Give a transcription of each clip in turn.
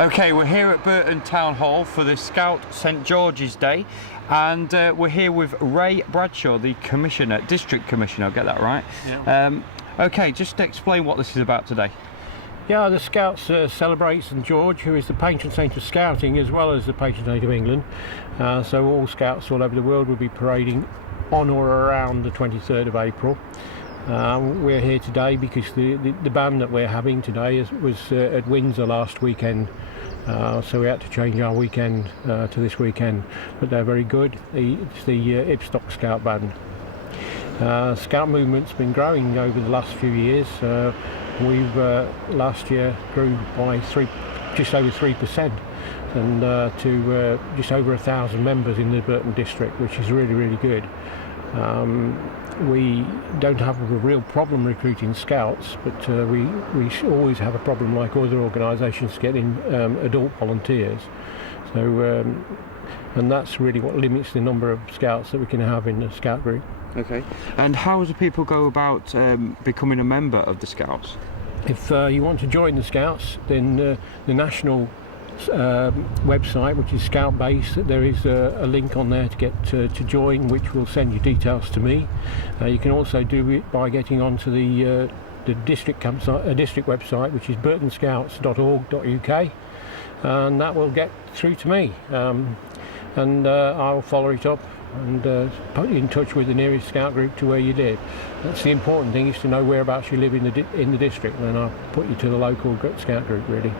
Okay, we're here at Burton Town Hall for the Scout St George's Day, and we're here with Ray Bradshaw, the Commissioner, District Commissioner, I'll get that right. Yeah. Okay, just explain what this is about today. Yeah, the Scouts celebrate St George, who is the patron saint of scouting as well as the patron saint of England. So all Scouts all over the world will be parading on or around the 23rd of April. We're here today because the band that we're having today was at Windsor last weekend, so we had to change our weekend to this weekend, but they're very good. It's the Ibstock Scout Band. Scout movement's been growing over the last few years. We've last year grew by just over 3%, and to just over 1,000 members in the Burton district, which is really, really good. We don't have a real problem recruiting scouts, but we always have a problem, like other organisations, getting adult volunteers. So, and that's really what limits the number of scouts that we can have in the scout group. Okay. And how do people go about becoming a member of the Scouts? If you want to join the Scouts, then the national website, which is Scout Base, there is a link on there to get to join, which will send you details to me. You can also do it by getting onto the district website, which is burtonscouts.org.uk, and that will get through to me, and I'll follow it up and put you in touch with the nearest scout group to where you live. That's the important thing, is to know whereabouts you live in the district, and then I'll put you to the local scout group, really.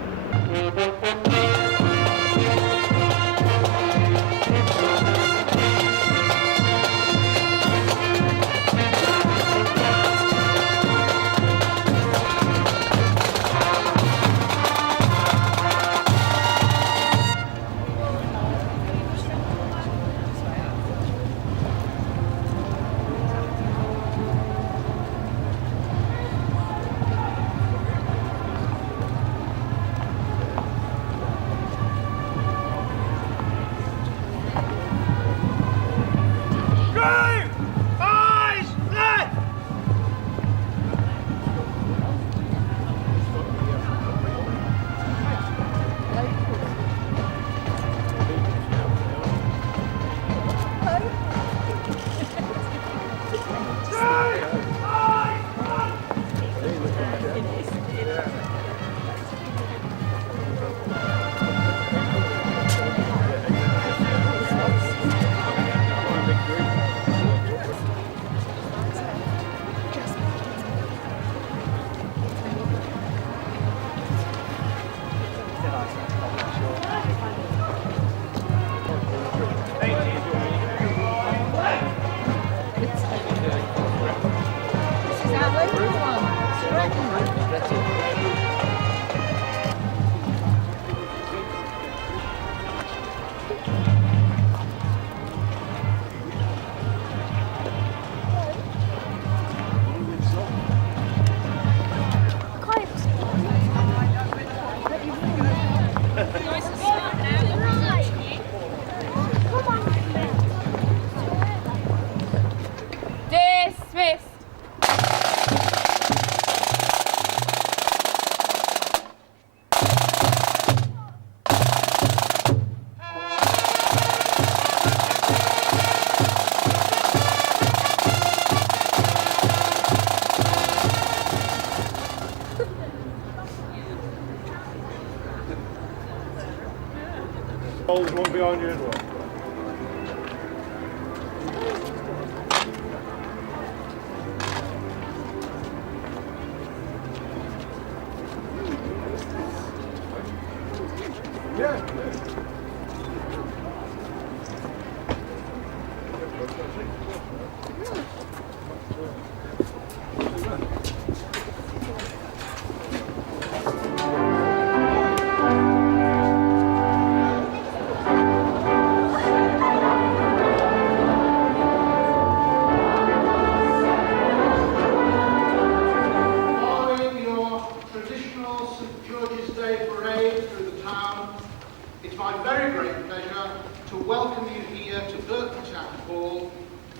There's one behind you as well. Yeah. My very great pleasure to welcome you here to Burton Town Hall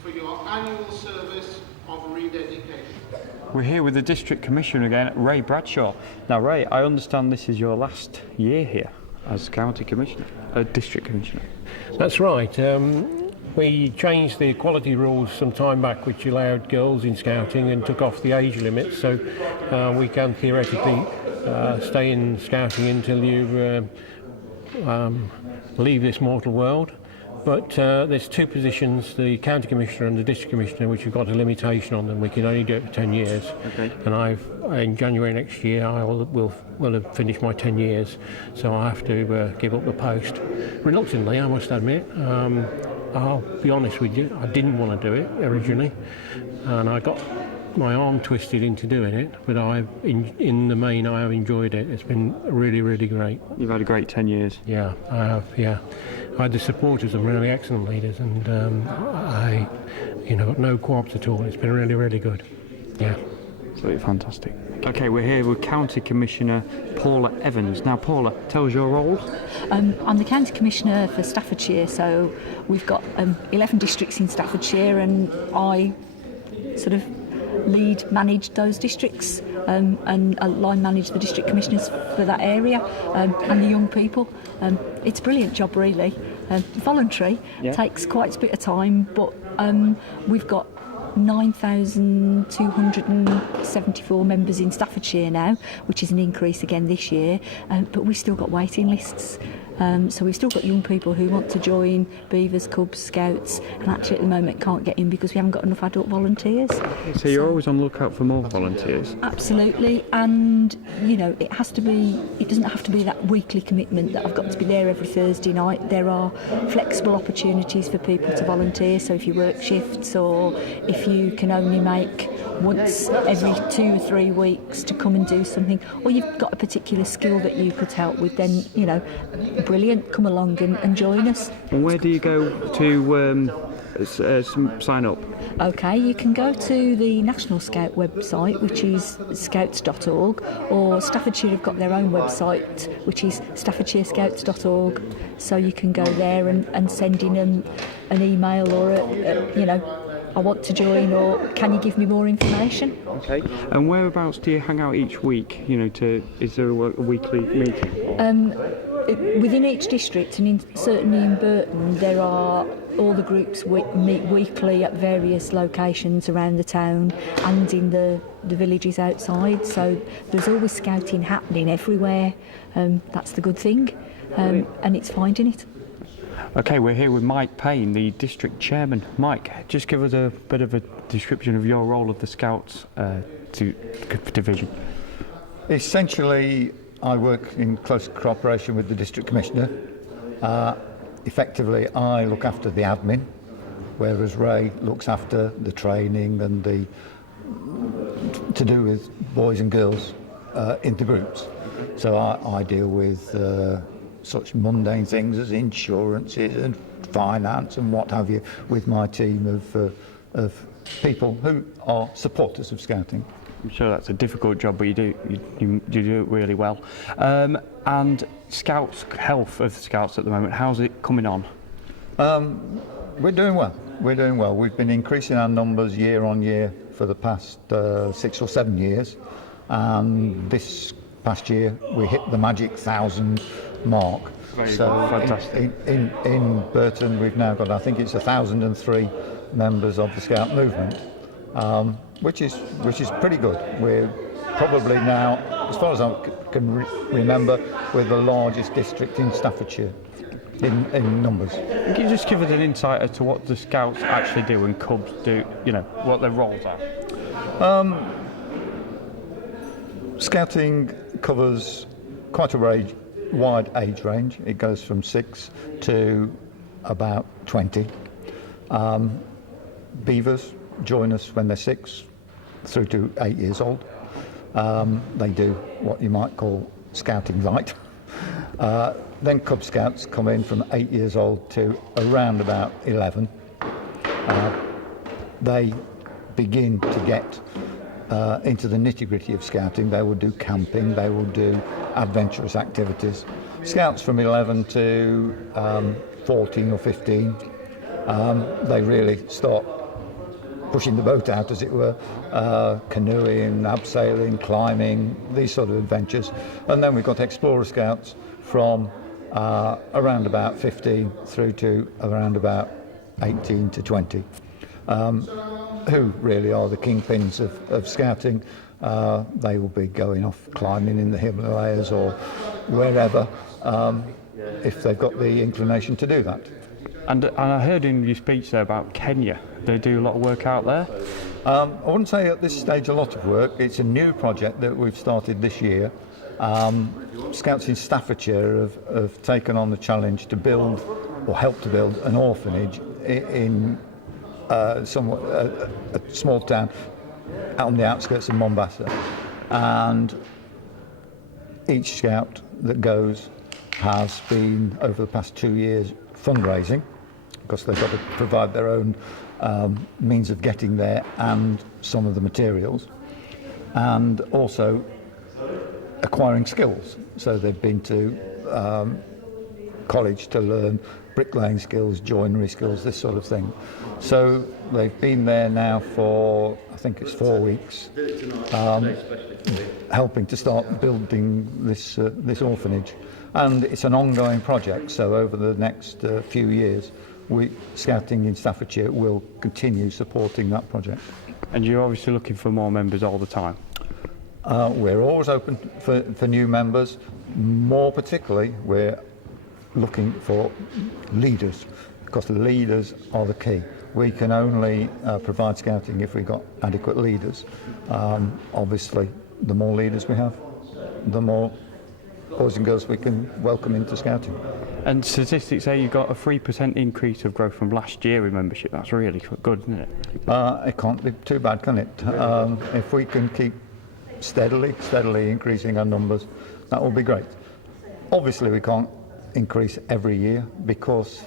for your annual service of rededication. We're here with the District Commissioner again, Ray Bradshaw. Now Ray, I understand this is your last year here. as county commissioner, district commissioner? That's right. We changed the equality rules some time back, which allowed girls in scouting and took off the age limit, so we can theoretically stay in scouting until you leave this mortal world. But there's two positions, the county commissioner and the district commissioner, which have got a limitation on them. We can only do it for 10 years. Okay. And in January next year, I will have finished my 10 years, so I have to give up the post. Reluctantly, I must admit. I'll be honest with you, I didn't want to do it originally, and I got my arm twisted into doing it, but in the main I have enjoyed it. It's been really, really great. You've had a great 10 years. Yeah, I have, yeah. I had the support of some really excellent leaders, and I got no qualms at all. It's been really, really good. Yeah. Absolutely fantastic. Okay, we're here with County Commissioner Paula Evans. Now, Paula, tell us your role. I'm the County Commissioner for Staffordshire, so we've got 11 districts in Staffordshire, and I sort of manage those districts and line manage the district commissioners for that area and the young people. It's a brilliant job, really. Voluntary, takes quite a bit of time, but we've got 9,274 members in Staffordshire now, which is an increase again this year, but we've still got waiting lists. So we've still got young people who want to join Beavers, Cubs, Scouts, and actually at the moment can't get in because we haven't got enough adult volunteers. So you're always on the lookout for more volunteers? Absolutely, and it doesn't have to be that weekly commitment that I've got to be there every Thursday night. There are flexible opportunities for people to volunteer, so if you work shifts or if you can only make once every 2 or 3 weeks to come and do something, or you've got a particular skill that you could help with, then brilliant, come along and join us. And where do you go to sign up? Okay, you can go to the National Scout website, which is scouts.org, or Staffordshire have got their own website, which is staffordshirescouts.org, so you can go there and send in an email or I want to join, or can you give me more information? Okay. And whereabouts do you hang out each week? Is there a weekly meeting? Within each district, and certainly in Burton, there are all the groups meet weekly at various locations around the town and in the villages outside. So there's always scouting happening everywhere. That's the good thing, and it's finding it. Okay, we're here with Mike Payne, the district chairman. Mike, just give us a bit of a description of your role of the Scouts division. Essentially, I work in close cooperation with the district commissioner. Effectively, I look after the admin, whereas Ray looks after the training and the to do with boys and girls into groups. So I deal with such mundane things as insurances and finance and what have you with my team of people who are supporters of Scouting. I'm sure that's a difficult job, but you do it really well. And Scouts, health of the Scouts at the moment, how's it coming on? We're doing well. We've been increasing our numbers year on year for the past 6 or 7 years, and this past year we hit the magic 1,000 mark. Fantastic. In Burton we've now got, I think it's 1,003 members of the Scout movement, which is pretty good. We're probably now, as far as I can remember, we're the largest district in Staffordshire in numbers. Can you just give us an insight as to what the Scouts actually do and Cubs do, what their roles are? Scouting covers quite a wide age range. It goes from 6 to about 20. Beavers join us when they're 6 through to 8 years old. They do what you might call Scouting light. Then Cub Scouts come in from 8 years old to around about 11. They begin to get into the nitty-gritty of Scouting. They will do camping, they will do adventurous activities. Scouts from 11 to 14 or 15, they really start pushing the boat out, as it were, canoeing, abseiling, climbing, these sort of adventures. And then we've got Explorer Scouts from around about 15 through to around about 18 to 20, who really are the kingpins of scouting. They will be going off climbing in the Himalayas or wherever, if they've got the inclination to do that. And I heard in your speech there about Kenya. They do a lot of work out there. I wouldn't say at this stage a lot of work. It's a new project that we've started this year. Scouts in Staffordshire have taken on the challenge to build, or help to build, an orphanage in a small town out on the outskirts of Mombasa. And each scout that goes has been, over the past 2 years, fundraising, because they've got to provide their own means of getting there and some of the materials, and also acquiring skills. So they've been to college to learn bricklaying skills, joinery skills, this sort of thing. So they've been there now for, I think it's 4 weeks, helping to start building this orphanage. And it's an ongoing project, so over the next few years, Scouting in Staffordshire will continue supporting that project. And you're obviously looking for more members all the time. We're always open for new members. More particularly, we're looking for leaders, because the leaders are the key. We can only provide scouting if we've got adequate leaders. Obviously, the more leaders we have, the more boys and girls we can welcome into scouting. And statistics say you got a 3% increase of growth from last year in membership. That's really good, isn't it? It can't be too bad, can it? If we can keep steadily increasing our numbers, that will be great. Obviously, we can't increase every year because,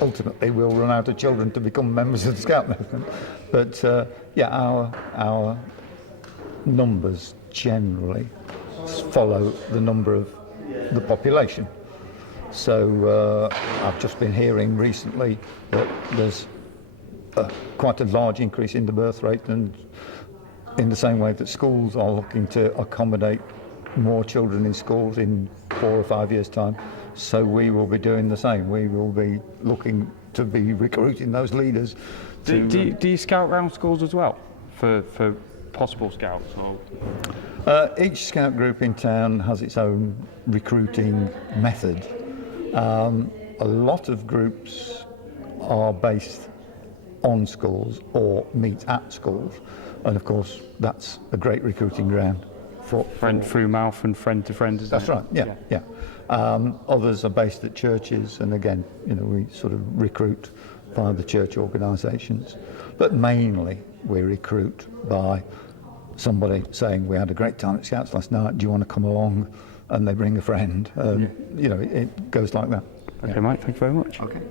ultimately we'll run out of children to become members of the Scout movement. But our numbers generally follow the number of the population. So I've just been hearing recently that there's quite a large increase in the birth rate, and in the same way that schools are looking to accommodate more children in schools in 4 or 5 years' time, so we will be doing the same. We will be looking to be recruiting those leaders. Do you scout around schools as well for possible scouts? Or? Each scout group in town has its own recruiting method. A lot of groups are based on schools or meet at schools, and of course that's a great recruiting ground for friend through mouth and friend to friend, isn't that's it? right, yeah. Others are based at churches, and again, we sort of recruit via the church organisations, but mainly we recruit by somebody saying, we had a great time at Scouts last night, do you want to come along? And they bring a friend. It goes like that. Okay, Mike, thank you very much. Okay.